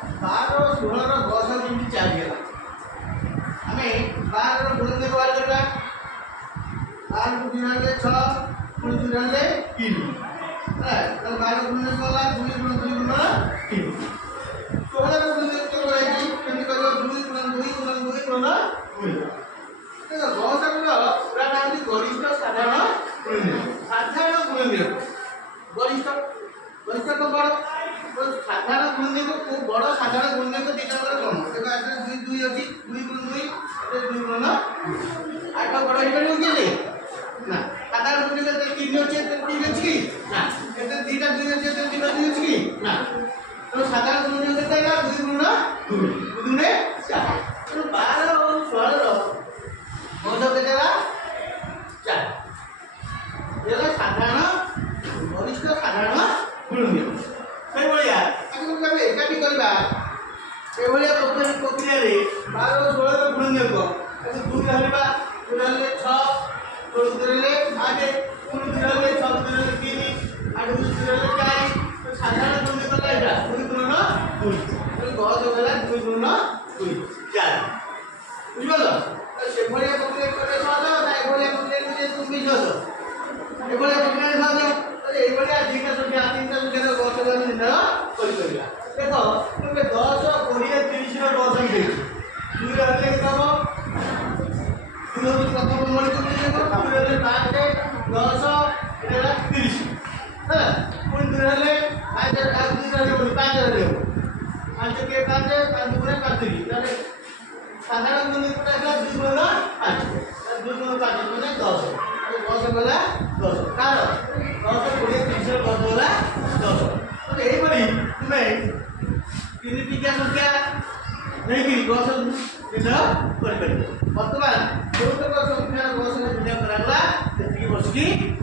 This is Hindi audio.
12 और 16 10 केमती 4 गला आमे 12 रो गुणन देखो बार करबा 12 को 2 रे 6 पुणी 2 रे 3 तो 12 गुणन कला 2 गुणन 2 गुणन 3 16 रो गुणन देखो बाकी केमती करबो 2 गुणन 2 गुणन 2 गुणन 2 देखो 10 को पूरा नाम गरिष्ठ साधारण गुणन गरिष्ठ गरिष्ठ तो बड़ तो साधारण गुणन को बड़ साधारण गुणन को दिटा कम देखो आज 2 2 अछि 2 गुणन 2 ए 2 गुणन 8 बड़ हे पड़ो के ना साधारण गुणन को 3 अछि 3 अछि ना एते दिटा 2 अछि एते दिटा 2 अछि ना तो साधारण गुणन को 2 गुणन 2 ने 4 तो 12 और 16 रो मतलब केतेला 4 ये साधारण वरिष्ठ साधारण गुणन से बोलिया अगर हम एकाठी करबा ए बोलिया प्रक्रिया रे 12 और 16 रो गुणन देखो अगर 2 रहबा 2 रहले 6 2 रहले 8 2 रहले 6 2 रहले 3 8 2 रहले 4 तो साधारण गुणन कला एटा 2 गुणन 2 तो 10 होला 2 गुणन 2 4 बुझलो तो से बोलिया प्रक्रिया करे सहज ताई बोलिया प्रक्रिया जे तुम सहज ए बोलिया प्रक्रिया सहज ए बोलिया दुईटा संख्या तीनटा संख्या रो 10 निर्णय करि करिया देखो तुमे 10 20 30 रो 10 संख्या दुई रहले कब दुई प्रथम मोड़ को देखो दुई रहले 5 10 एला 30 हां कोन दुई रहले आज दुई रहले 5 रहले 5 के 5 5 गुणे 35 তাহলে साधारण गुणन को देखला 2 गुणन 5 2 गुणन 5 মানে 10 10 গলা 10 কারণ 10 20 30 रो 10 গলা 10 तो एही बड़ी तुमे तीन टिका संख्या नहीं कि 10 निर्णय कर परबो वर्तमान चौथ संख्या